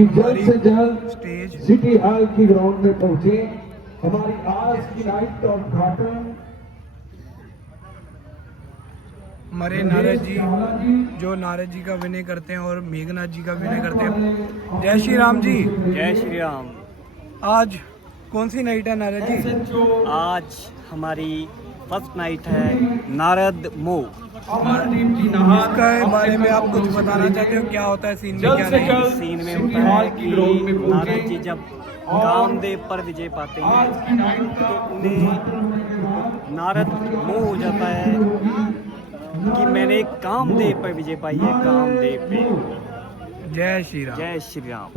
कि जल्द से जल्द सिटी हॉल की ग्राउंड में पहुंचे। हमारी आज की नाइट का उद्घाटन हमारे नारद जी जो नारद जी का विनय करते हैं और मेघनाथ जी का विनय करते हैं। जय श्री राम जी। जय श्री राम। आज कौन सी नाइट है नारद जी? आज हमारी फर्स्ट नाइट है नारद मोह। इसके बारे में आप कुछ बताना चाहते हो? क्या होता है सीन में, क्या नहीं? सीन में होता है कि नारद जी जब कामदेव पर विजय पाते हैं तो उन्हें नारद मोह हो जाता है कि मैंने कामदेव पर विजय पाई है, कामदेव पे। जय श्री राम। जय श्री राम।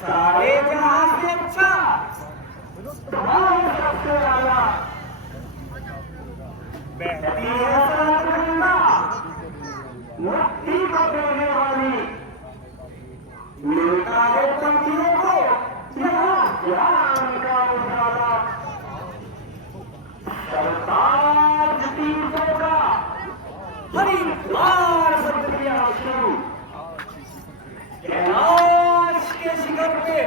सारे जहां से अच्छा सबसे आला बहती है सरगंगा मुक्ति को देने वाली मिलता है पंछियों को यहाँ ज्ञान का उजाला। सरताज 300 का हरिद्वार बद्रियाश्रम कैलाश के शिखर पे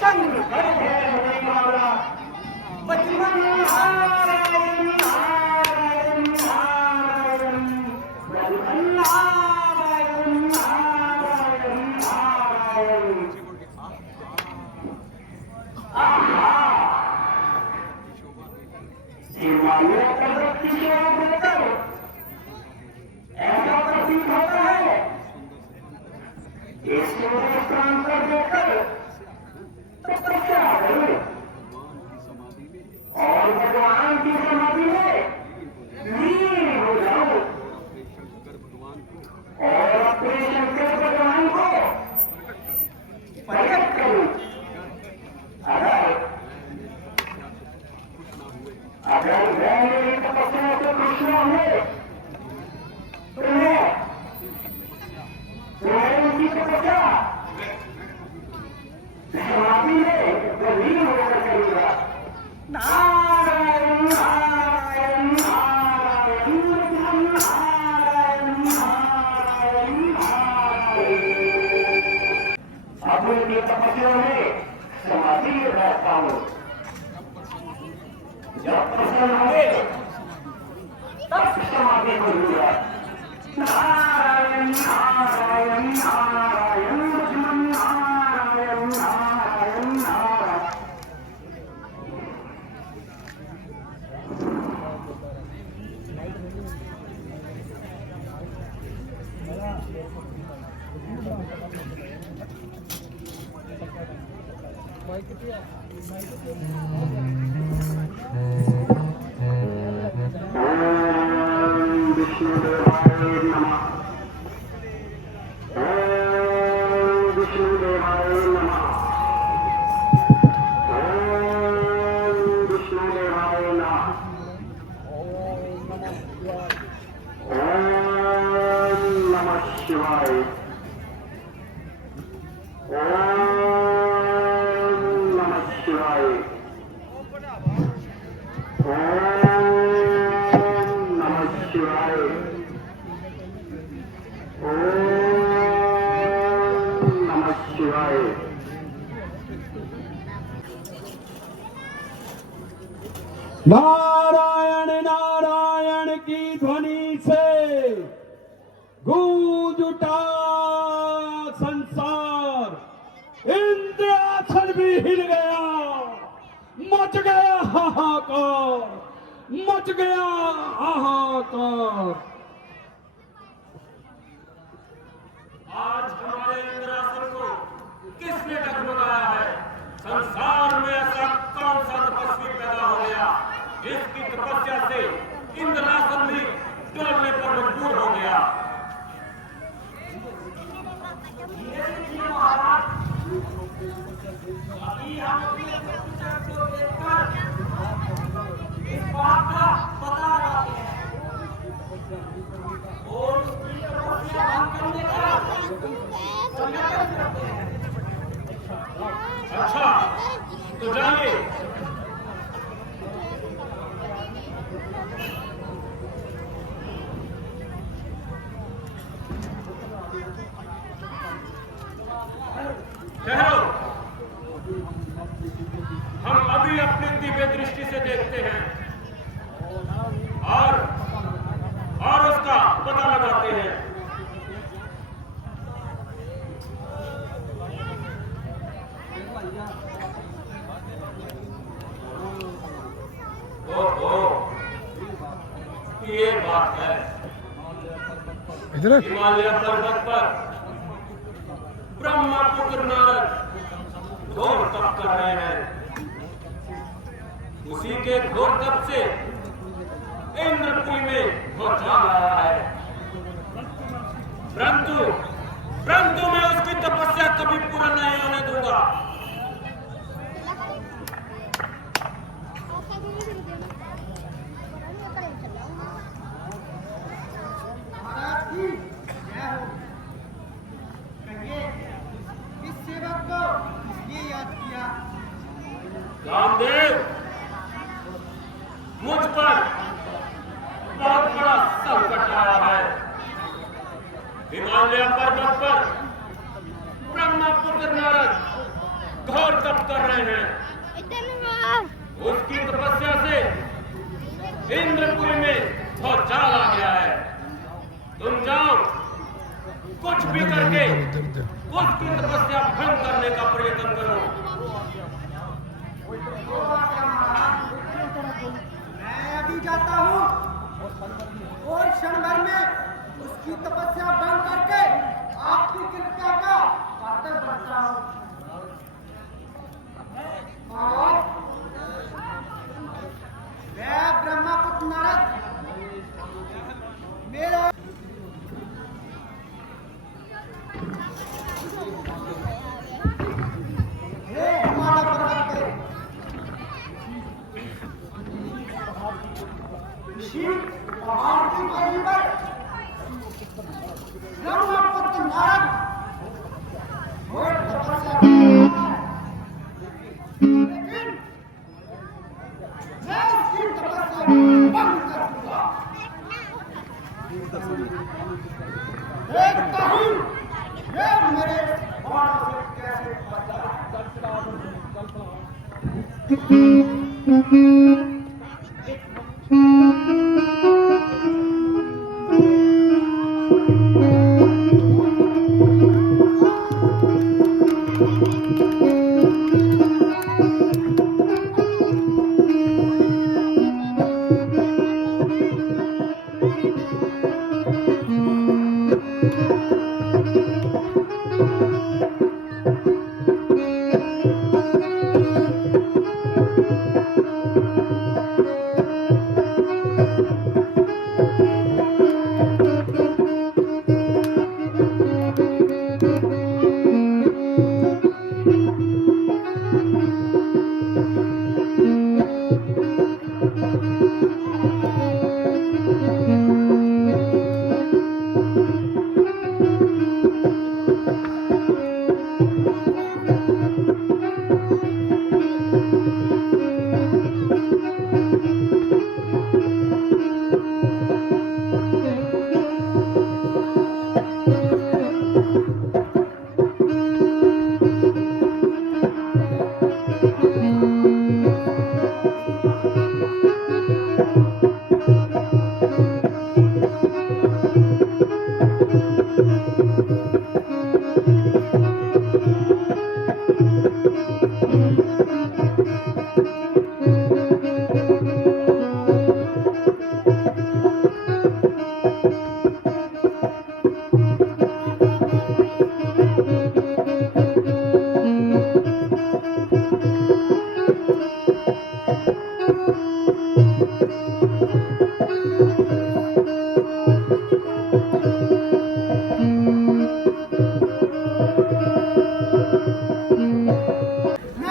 संग करके रहने वाला बचपन नारायण नारायण नारायण बचपन नारायण नारायण नारायण। हिमालय पर्वत की सेवा देकर ऐसा प्रतीत होता है सूर्य प्राण कर देकर तपस्या करो और भगवान की समाधि में लीन हो जाओ और अपने शंकर भगवान को प्रकट करो। अगर मैं मेरी तपस्या से खुश न हुए तो मैं उनकी तपस्या समाधि में लीन होकर करूंगा। नारायण नारायण नारायण नारायण नारायण नारायण। अब उनकी तपस्या में समाधि में बैठता हूँ। जब प्रसन्न हुए तब समाधि करूंगा। नारायण नारायण नारायण लक्ष्मण नारायण नारायण नारायण। विष्णुदेवाय नमः। ओम विष्णुदेवाय नमः। ओम विष्णुदेवाय नमः। ओम नमः शिवाय। ओम नमः शिवाय। नारायण नारायण की ध्वनि से गूंज उठा संसार। इंद्रासन भी हिल गया, मच गया हाहाकार। मच गया हाहाकार। आज हमारे इंद्रासन को किसने डगमगाया है? संसार में ऐसा कौन सा तपस्वी पैदा हो गया जिसकी तपस्या से इंद्रासन भी डरने पर मजबूर हो गया? इस बात का पता लगाते हैं और उसकी तपस्या भंग करने का संकल्प करते हैं। अच्छा, तो जाइए। ठहरो, हम अभी अपनी दिव्य दृष्टि से देखते हैं और उसका पता लगाते हैं। ओहो, ये बात है। इधर हिमालय पर्वत पर ब्रह्मा पुत्र नारद घोर तप कर रहे हैं। उसी के घोर तप से इंद्रपुरी में पहुंचा आया है, परंतु मैं उसकी तपस्या कभी पूरा नहीं होने दूंगा। रामदेव, मुझ पर बहुत बड़ा संकट आया है। हिमालय पर्वत पर ब्रह्मा पुत्र नारद घोर तप कर रहे हैं। उसकी तपस्या से इंद्रपुरी में भौचाल आ गया है। तुम जाओ, कुछ भी करके उसकी तपस्या भंग करने का प्रयत्न करो। मैं अभी जाता हूँ और क्षण भर में उसकी तपस्या भंग करके आपकी कृपा का पात्र बनता हूँ। मैं ब्रह्मापुत्र नारद मेरा ब्रह्मापुत्र नारद घोर तपस्या लेकिन मैं उसकी तपस्या भंग कर दूंगा। देखता हूँ ये मेरे बाणों से कैसे मैं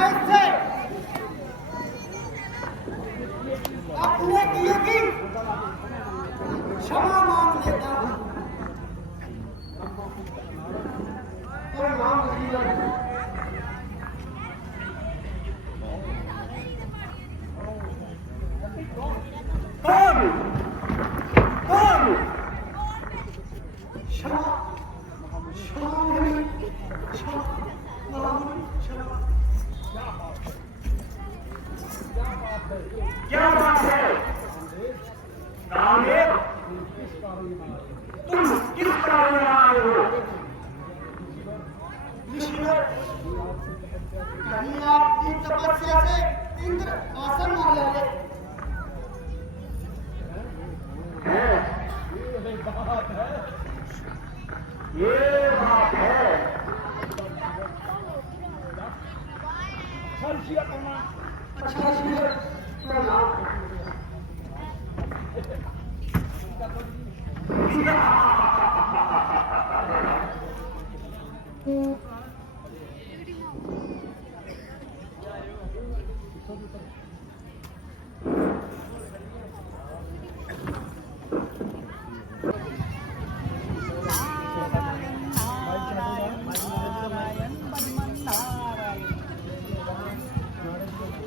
इससे अपने किए की क्षमा मांग लेता हूँ। प्रणाम जीवन। क्षमा क्षमा मेरी क्षमा क्या बात है कामदेव, तुम किस कारण आए हो? कहीं आपकी तपस्या से इंद्र आसन न ले ले। ये बात है। अच्छा शिव प्रणाम।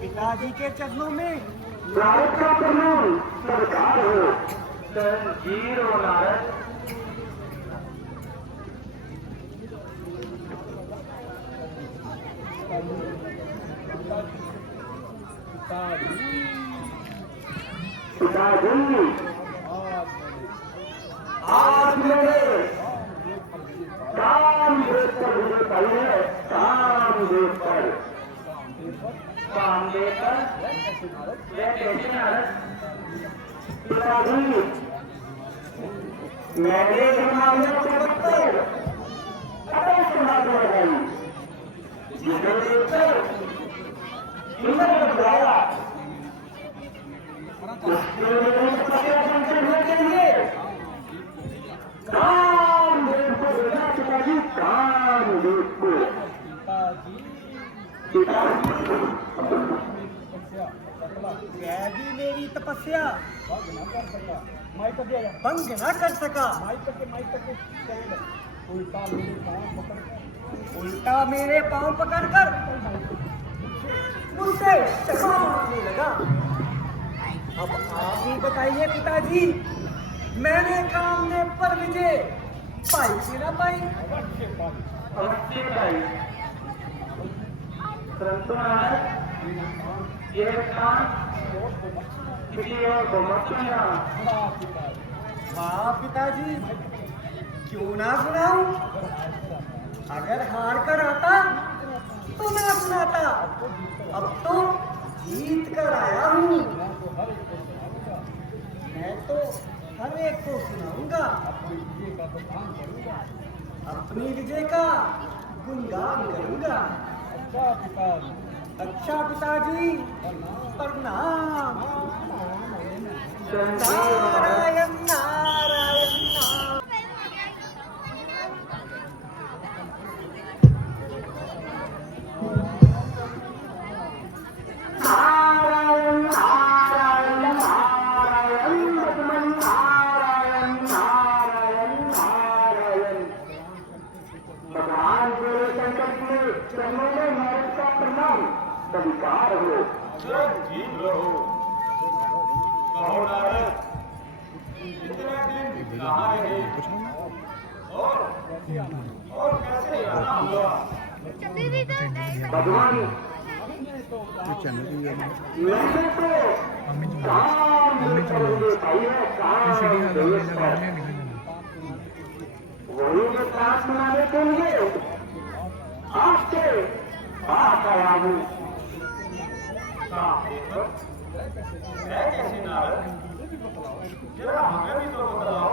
पिताजी के चरणों में नारद का प्रणाम, सरकार हो। जीरो नारद। पिताजी, आज मेरे काम देखकर मुझे पहले काम देखकर काम देकर वह कैसे नारद? पिताजी, मैंने जमाने को बदतर अटल समाज लगाई, जिसे देखकर इंद्र ने बुलाया। उसके लिए तपस्या करने के लिए कामदेव को भेजा। पिताजी, कामदेव को। मैं भी मेरी तपस्या भंग न कर सका। उल्टा मेरे पांव पकड़कर मुझसे क्षमा मांगने लगा। अब आप ही बताइए पिताजी, मैंने कामदेव पर विजय पाई कि न पाई? अवश्य पाई, परंतु नारद, यह काम किसी और को मत सुनना। वाह पिताजी, क्यों ना सुनाऊं? अगर हार कर आता तो ना सुनाता, अब तो जीत कर आया हूँ। मैं तो हर एक को सुनाऊंगा, अपनी विजय का गुणगान करूंगा। अच्छा पिताजी, प्रणाम। नारायण नारायण नारायण। नारायण नारायण नारायण लक्ष्मण, नारायण नारायण नारायण। भगवान गुरु शंकर के चरणों में नारद का प्रणाम स्वीकार हो। ठीक रहो। कहो नारद, इतने दिन कहाँ रहे और कैसे आना हुआ? भगवान, मैंने तो काम करोगे भाई है, काम देश है। वही मैं पास बनाने के लिए आपके पास आया हूँ। कैसे नारद, जरा हमें भी तो बताओ।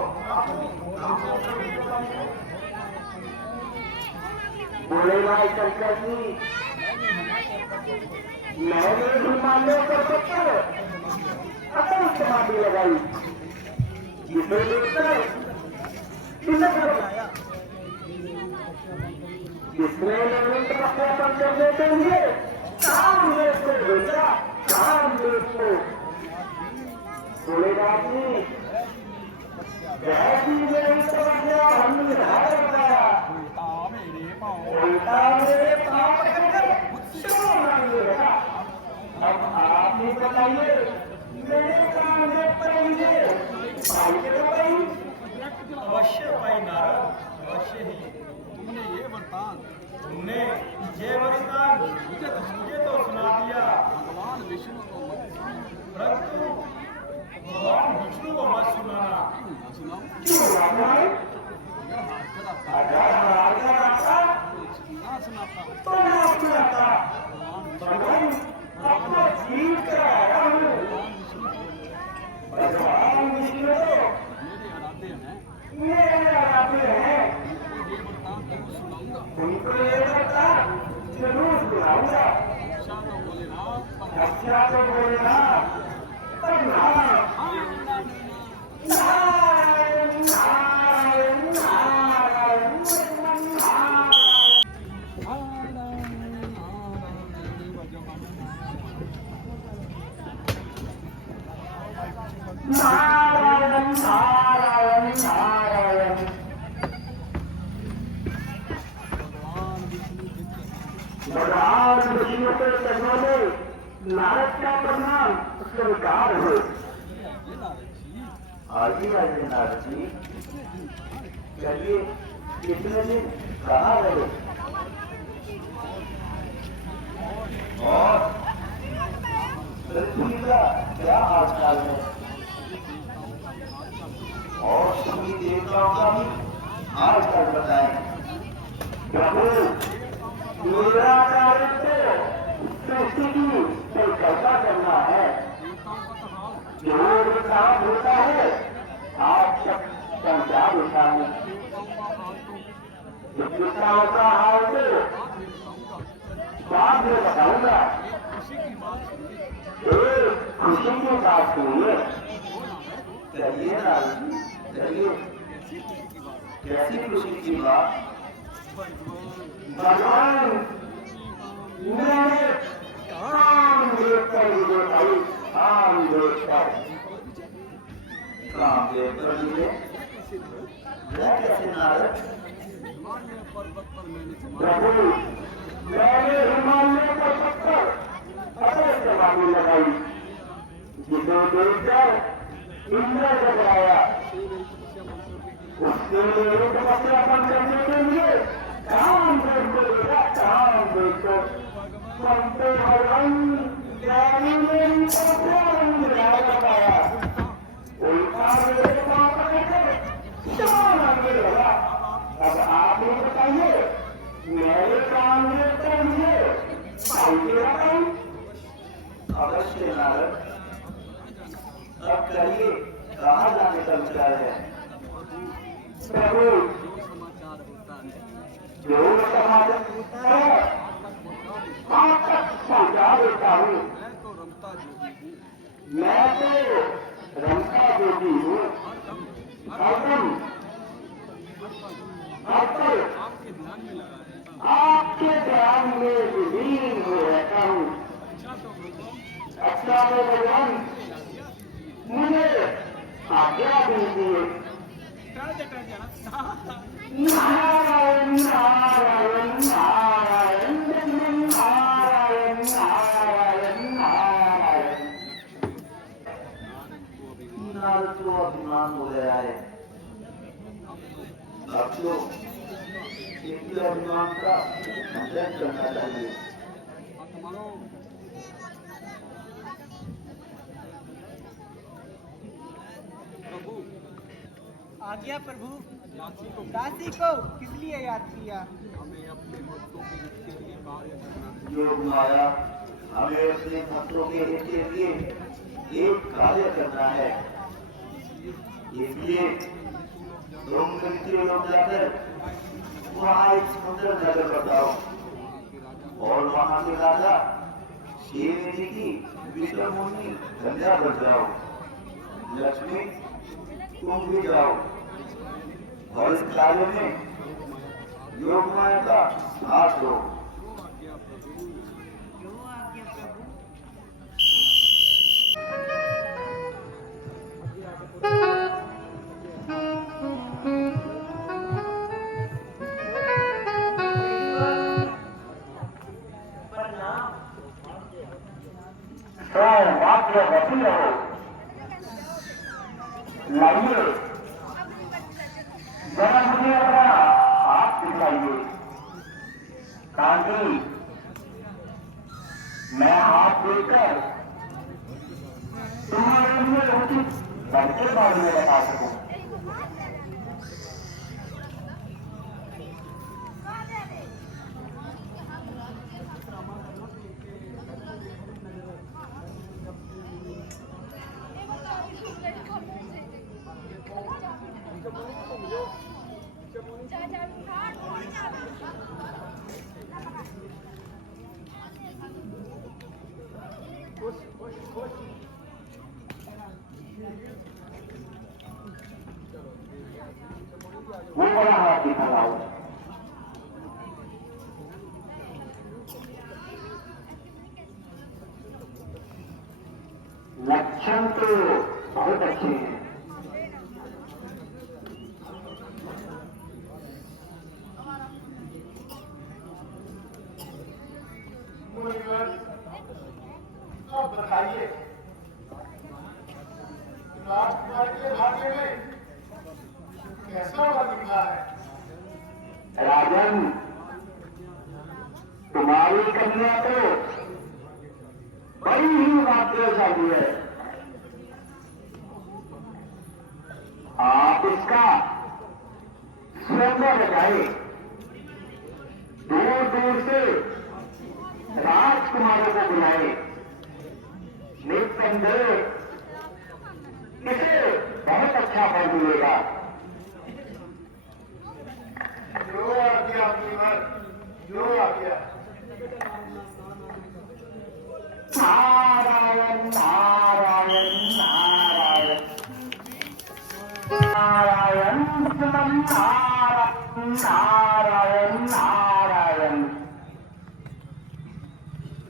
बोले भाई शंकर जी, मैंने हिमालय पर पत्थर समाधि लगाई, जिसे देखकर जिसने निर्मित तपस्या करने के लिए कामदेव को भेजा, कामदेव को बोलेगा कि जैसी मेरी तपस्या हमने धारण कराया, उल्टा मेरे पाप करके क्षमा मांगेगा। अब आप ही बताइए, मेरे कामदेव करेंगे पाइए बताइए। अवश्य भाई नारद, अवश्य ही। तुमने ये वरदान मुझे तो सुना दिया, भगवान विष्णु को मत, परंतु भगवान विष्णु को मत सुनाना। क्यों भगवान? अगर राजा आता तो ना सुनाता। भगवान अपना जीव कराया हूँ। भगवान विष्णु मेरे आराध्य हैं, उनको ये वरदान जरूर सुनाऊंगा। अच्छा तो बोलेना, पर नारायण नारायण नारायण नारायण नारायण नारायण नारायण। भगवान विष्णु के चरणों में नारद का प्रणाम स्वीकार हो। आगे आइए नारद जी, चलिए कितने दिन कहाँ रहे और पृथ्वी का क्या हालचाल है, और सभी देवताओं का भी हालचाल बताएं। प्रभु मेरा कार्य सृष्टि की परिकल्पना करना है, जो काम होता है आप तक पहुंचा देता है। विद्युताओं का हाल तो बाद में बताऊंगा। एक खुशी की बात सुनिए। चलिए ना, चलिए। कैसी खुशी की बात? भगवान मैंने काम देखकर मुझे भाई काम देखकर काम देखकर मुझे कैसे नारद? प्रभु मैंने हिमालय पर्वत पर अपने समाधि लगाई, जिसे देखकर इंद्र घबराया। उसके लिए तपस्या बंद करने के लिए काम देखो संतो भगवान ज्ञानी मेरी तपस्या बंद लगाया। उल्टा मेरे पाप करके क्षमा मांगने लगा। अब आप ही बताइए, मेरे काम देखते हुए पाइए बताइए। अवश्य नारद, अब कहिए कहाँ जाने का विचार है? प्रभु जो समाचार होता है आप तक पहुंचा देता हूँ। मैं तो रमता देती हूँ, हरदम आपके ध्यान में विलीन हो रहता हूँ। अच्छा तो भगवान मुझे आज्ञा दीजिए। नारायण नारायण नारायण नारायण नारायण नारायण। नारद को अभिमान हो गया है। अब तो इनके अभिमान का खंडन करना चाहिए। आज्ञा प्रभु। काशी को किस लिए याद किया? योग माया हमें अपने भक्तों के हित के लिए एक कार्य करना है। इसलिए तुम मिलते लोग जाकर वहाँ एक सुंदर नगर बताओ और वहाँ के राजा शेर जी की विश्व मुनि गंगा बन जाओ। लक्ष्मी तुम भी जाओ और इस कार्य में योग माया का हाथ दो। वाक्य वसी रहो। लाइए जरा मुझे अपना हाथ दिखाइए ताकि मैं हाथ देकर तुम्हारे लिए उचित बच्चे बारे में बता सकूं। वो बड़ा हाथ दिखाओ। लक्षण तो बहुत अच्छे हैं। अब बताइए राजकुमार के भाग्य में कैसा वर निकला है? राजन तुम्हारी कन्या तो बड़ी ही भाग्यशाली है। आप इसका स्वयं लगाए। दूर दूर से राजकुमारों को बुलाए। निस्संदेह इसे बहुत अच्छा फल मिलेगा। जो आ गया जो आ गया। नारायण नारायण नारायण नारायण नारायण नारायण नारायण।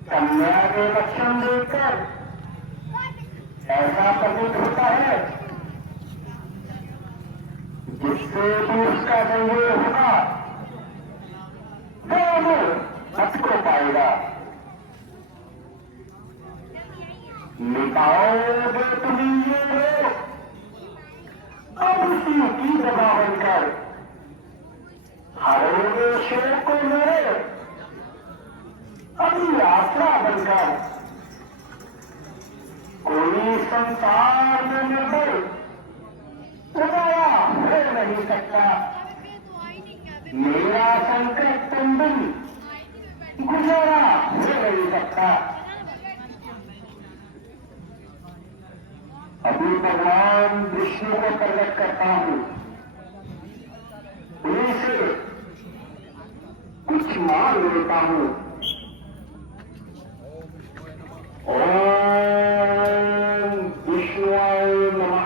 कन्या के लक्षण देखकर ऐसा प्रतीत होता है जिससे भी उसका संयोग होगा वो हथ को पाएगा। मिटाओगे तुम ये लोग अब उसी की दबा बनकर हरोगे शेर को मेरे अभी आसरा बनकर। कोई संसार में निर्भर उदाया हो नहीं सकता। मेरा संकट तुम दिन गुजारा हो नहीं सकता। अभी भगवान विष्णु को प्रकट करता हूं। उनसे कुछ मांग लेता हूं। ओम विष्णुवाय नमः।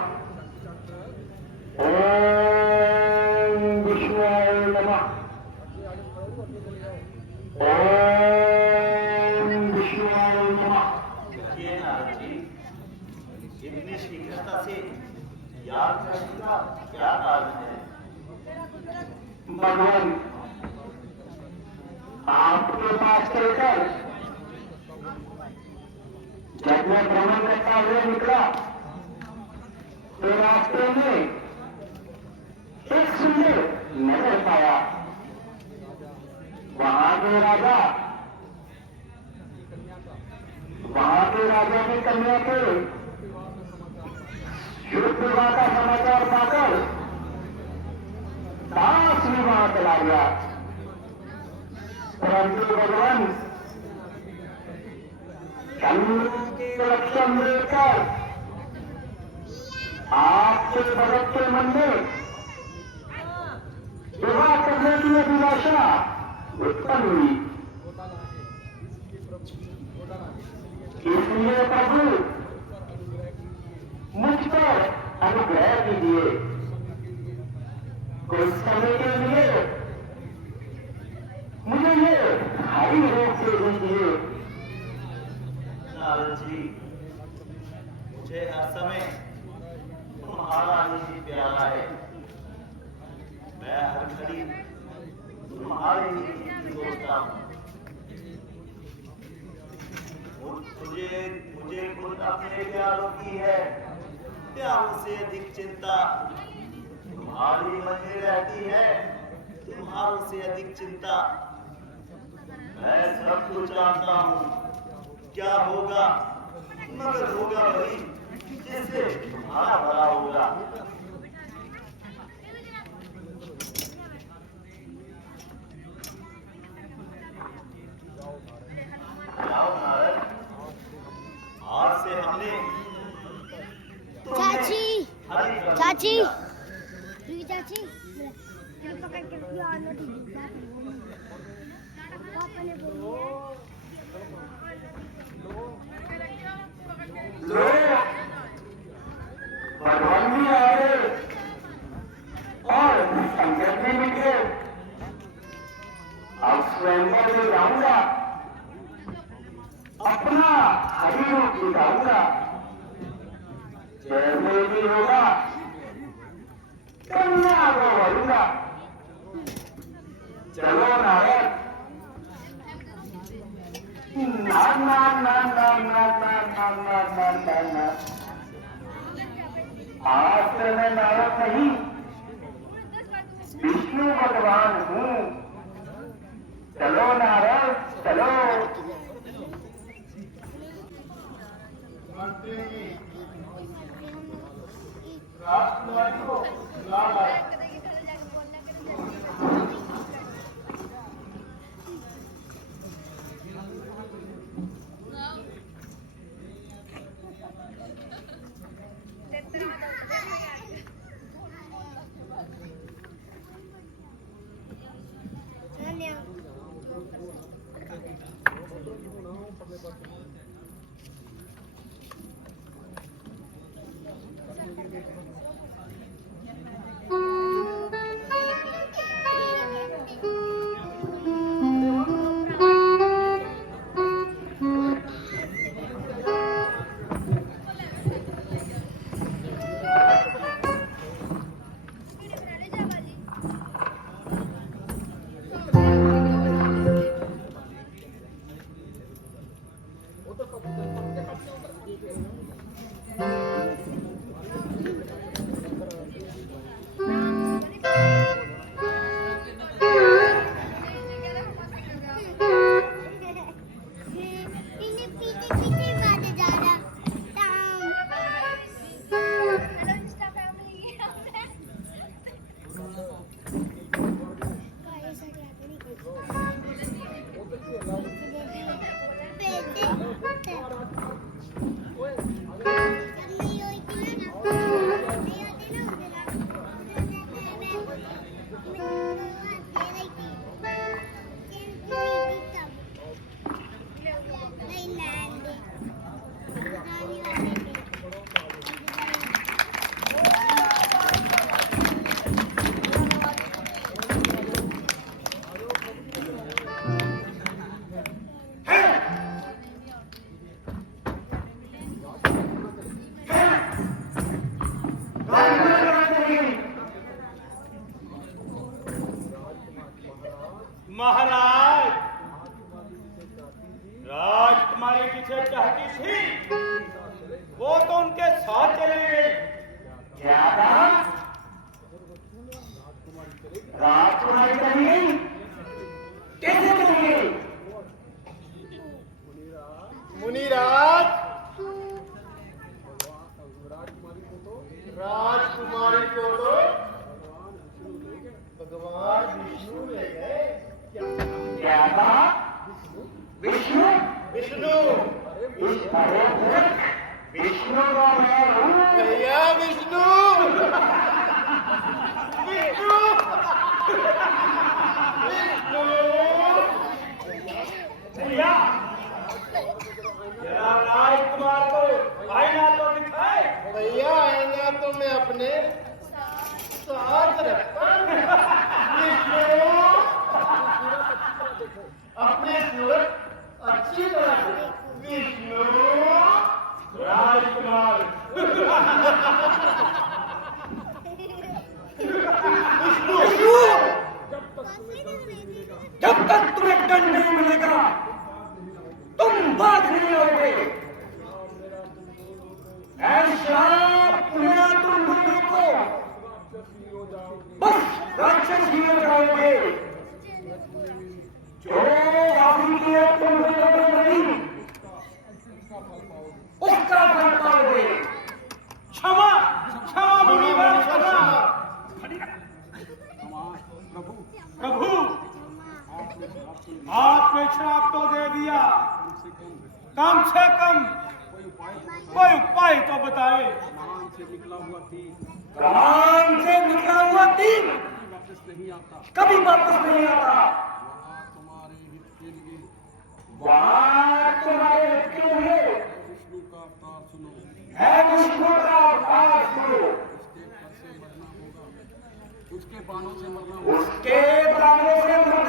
ओम विष्णुवाय नमः। ओम विष्णुवाय नमः। इतनी शीघ्रता से याद करने का क्या कारण है? भगवान आपके पास चलकर जब मैं भ्रमण करता हुआ निकला तो रास्ते में एक सुंदर नगर पाया। वहां के राजा की कन्या के शुभ विवाह का समाचार पाकर दास विवाह चला गया। परंतु भगवान चंद्र के लक्षण लेकर आपके भगत के मन में विवाह करने की अभिलाषा उत्पन्न हुई। इसलिए प्रभु मुझ पर मुझे हर समय तुम्हारा ही प्यारा है। मैं हर घड़ी तुम्हारे ही सोचता हूँ। मुझे खुद अपने प्यारों की है, प्यारों से अधिक चिंता तुम्हारी मन में रहती है, तुम्हारों से अधिक चिंता। मैं सब कुछ जानता हूँ क्या होगा, मगर होगा वही जिससे तुम्हारा भला होगा। जाओ नारद, आज से हमने चाची चाची चाची भगवान भी आ गए और संकट भी मिट गए। अब स्वयंवर में जाऊंगा, अपना हरि रूप दिखाऊंगा। जय में भी होगा, कन्या को वरूंगा। चलो नारद, ना ना ना ना ना ना ना ना ना ना ना। आज से मैं नारद नहीं, विष्णु भगवान हूँ। चलो नारद चलो। राजकुमारी को बुला लाए। महाराज, राजकुमारी जिसे चाहती थी वो तो उनके साथ चली गई। क्या कहा? राजकुमारी चली गई? कैसे चली गई? मुनिराज, राजकुमारी को तो भगवान विष्णु ले गए। क्या कहा? विष्णु? विष्णु, अरे विष्णु का मैं हूँ। भैया विष्णु, विष्णु, विष्णु, भैया जरा राजकुमार को आईना तो दिखाए। भैया आईना तो मैं अपने साथ रखता हूँ। अपनी सूरत अच्छी तरह विष्णु। राजकुमार बस राक्षस ही हो जाओगे। जो आदमी की एक तुम नहीं, उसका फल पाओगे। क्षमा क्षमा मुनिवर क्षमा। प्रभु आपने श्राप तो दे दिया, कम से कम कोई उपाय तो बताए। कमान से निकला हुआ तीर कभी वापस नहीं आता। वहाँ तुम्हारे हित के लिए है विष्णु का अवतार सुनो। उसके बाणों से मरना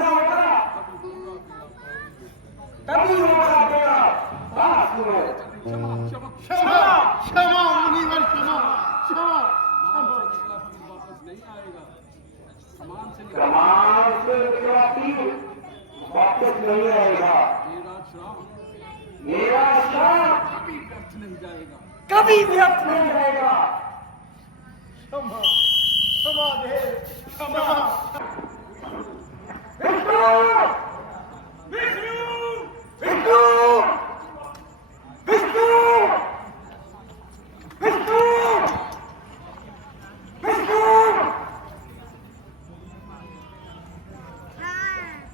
होगा, तभी होगा तेरा बात सुनो। क्षमा क्षमा मुनिवर क्षमा क्षमा। कमान से निकला तीर वापस नहीं आएगा। मेरा श्राप कभी व्यर्थ नहीं जाएगा। क्षमा क्षमा दे क्षमा। विष्णु विष्णु विष्णु विष्णु विष्णु विष्णु।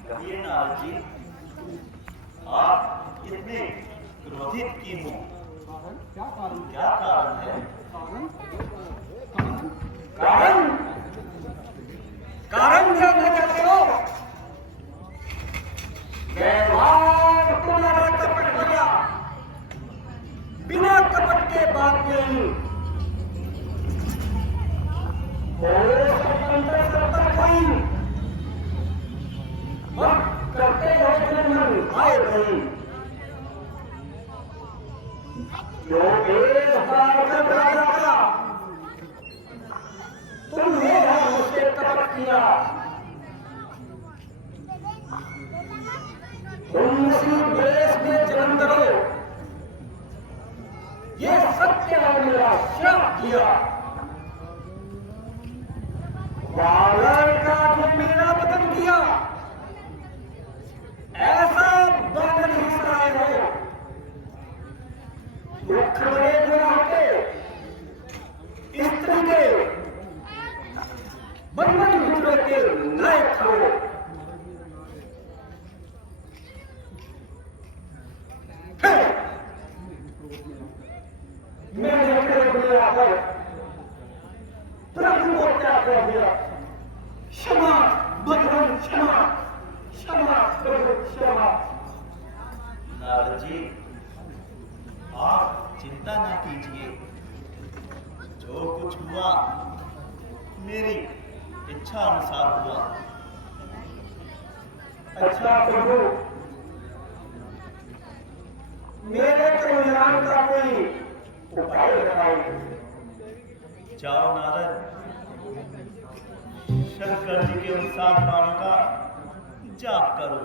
कहिए नारद जी, आप इतने क्रोधित क्यों हो? क्या कारण है? कारण जानना चाहते हो? व्यवहार तुम्हारा कपट भरा, बिना कपट के बात नहीं। करते हो मन आए नहीं। जो एक बार कर राजा था, तुमने मुझसे कपट किया। तुम मुस्लिम देश में जन्म करो, ये सत्य है। मेरा श्राप किया। बालर का जो मेरा वतन किया, ऐसा बंद नहीं कराए हो। दुख बड़े गुनाह के स्त्री के बंधन मित्रों के नायक हो। मैंने अपने आकर प्रभु को क्या कर दिया? क्षमा भगवान क्षमा क्षमा प्रभु क्षमा। नारद जी, आप चिंता ना कीजिए। जो कुछ हुआ मेरी इच्छा अनुसार हुआ। अच्छा प्रभु, मेरे कल्याण का कोई उपाय बताइए। जाओ नारद, शंकर जी के उन 7 बाणों का जाप करो।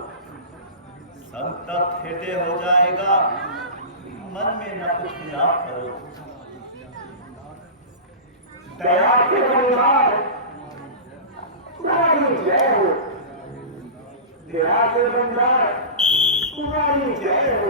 संतप्त हृदय हो जाएगा। मन में न कुछ विलाप करो। दया के बंगार तुम्हारी जय हो। दया के बंगार तुम्हारी जय हो।